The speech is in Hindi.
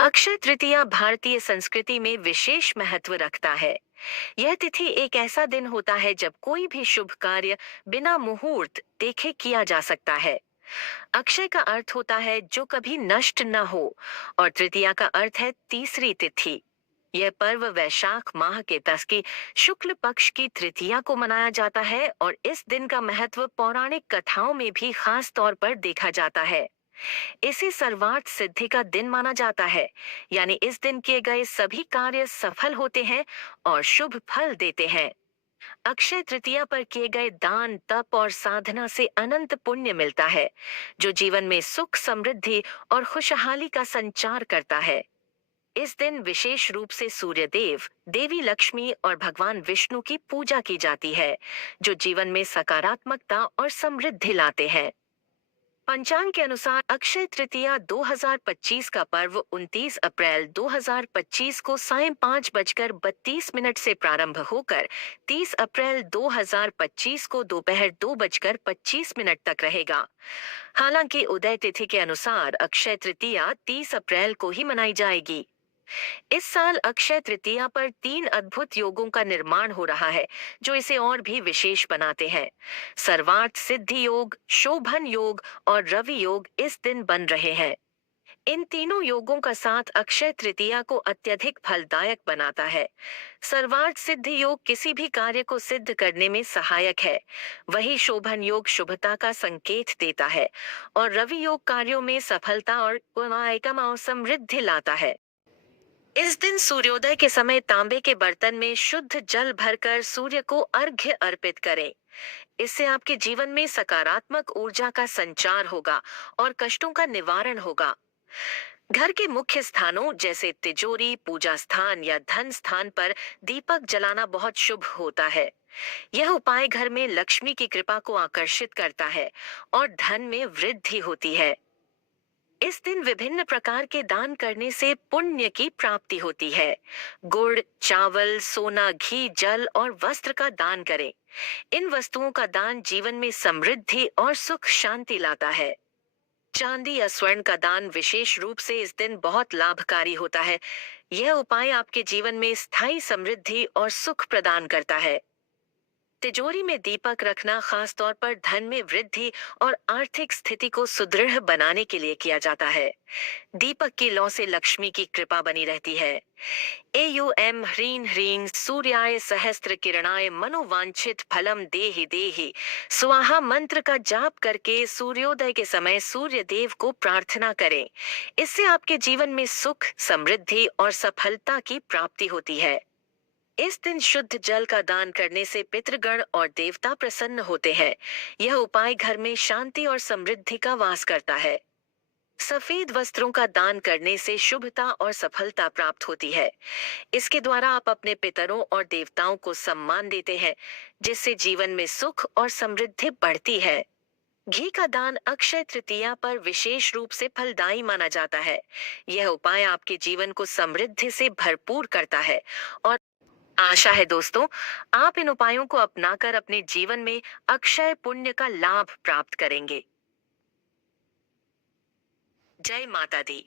अक्षय तृतीया भारतीय संस्कृति में विशेष महत्व रखता है। यह तिथि एक ऐसा दिन होता है जब कोई भी शुभ कार्य बिना मुहूर्त देखे किया जा सकता है। अक्षय का अर्थ होता है जो कभी नष्ट न हो और तृतीया का अर्थ है तीसरी तिथि। यह पर्व वैशाख माह के 10 की शुक्ल पक्ष की तृतीया को मनाया जाता है और इस दिन का महत्व पौराणिक कथाओं में भी खास तौर पर देखा जाता है। इसे सर्वार्थ सिद्धि का दिन माना जाता है, यानी इस दिन किए गए सभी कार्य सफल होते हैं और शुभ फल देते हैं। अक्षय तृतीया पर किए गए दान तप और साधना से अनंत पुण्य मिलता है, जो जीवन में सुख समृद्धि और खुशहाली का संचार करता है। इस दिन विशेष रूप से सूर्य देव, देवी लक्ष्मी और भगवान विष्णु की पूजा की जाती है, जो जीवन में सकारात्मकता और समृद्धि लाते हैं। पंचांग के अनुसार अक्षय तृतीया 2025 का पर्व 29 अप्रैल 2025 को सायं 5:32 से प्रारंभ होकर 30 अप्रैल 2025 को दोपहर 2:25 तक रहेगा। हालांकि उदय तिथि के अनुसार अक्षय तृतीया 30 अप्रैल को ही मनाई जाएगी। इस साल अक्षय तृतीया पर 3 अद्भुत योगों का निर्माण हो रहा है, जो इसे और भी विशेष बनाते हैं। सर्वार्थ सिद्धि योग, शोभन योग और रवि योग इस दिन बन रहे हैं। इन तीनों योगों का साथ अक्षय तृतीया को अत्यधिक फलदायक बनाता है। सर्वार्थ सिद्धि योग किसी भी कार्य को सिद्ध करने में सहायक है। वही शोभन योग शुभता का संकेत देता है और रवि योग कार्यों में सफलता और समृद्धि लाता है। इस दिन सूर्योदय के समय तांबे के बर्तन में शुद्ध जल भरकर सूर्य को अर्घ्य अर्पित करें। इससे आपके जीवन में सकारात्मक ऊर्जा का संचार होगा और कष्टों का निवारण होगा। घर के मुख्य स्थानों जैसे तिजोरी, पूजा स्थान या धन स्थान पर दीपक जलाना बहुत शुभ होता है। यह उपाय घर में लक्ष्मी की कृपा को आकर्षित करता है और धन में वृद्धि होती है। इस दिन विभिन्न प्रकार के दान करने से पुण्य की प्राप्ति होती है। गुड़, चावल, सोना, घी, जल और वस्त्र का दान करें। इन वस्तुओं का दान जीवन में समृद्धि और सुख शांति लाता है। चांदी या स्वर्ण का दान विशेष रूप से इस दिन बहुत लाभकारी होता है। यह उपाय आपके जीवन में स्थायी समृद्धि और सुख प्रदान करता है। तिजोरी में दीपक रखना खास तौर पर धन में वृद्धि और आर्थिक स्थिति को सुदृढ़ बनाने के लिए किया जाता है। दीपक की लौ से लक्ष्मी की कृपा बनी रहती है। एयुएम ह्रीं ह्रीं सूर्याय सहस्त्र किरणाय मनोवांछित फलम देहि देहि स्वाहा मंत्र का जाप करके सूर्योदय के समय सूर्य देव को प्रार्थना करें। इससे आपके जीवन में सुख, समृद्धि और सफलता की प्राप्ति होती है। इस दिन शुद्ध जल का दान करने से पितृगण और देवता प्रसन्न होते हैं। यह उपाय घर में शांति और समृद्धि का वास करता है। सफेद वस्त्रों का दान करने से शुभता और सफलता प्राप्त होती है। इसके द्वारा आप अपने पितरों और देवताओं को सम्मान देते हैं, जिससे जीवन में सुख और समृद्धि बढ़ती है। घी का दान अक्षय तृतीया पर विशेष रूप से फलदायी माना जाता है। यह उपाय आपके जीवन को समृद्धि से भरपूर करता है और आशा है दोस्तों, आप इन उपायों को अपनाकर अपने जीवन में अक्षय पुण्य का लाभ प्राप्त करेंगे। जय माता दी।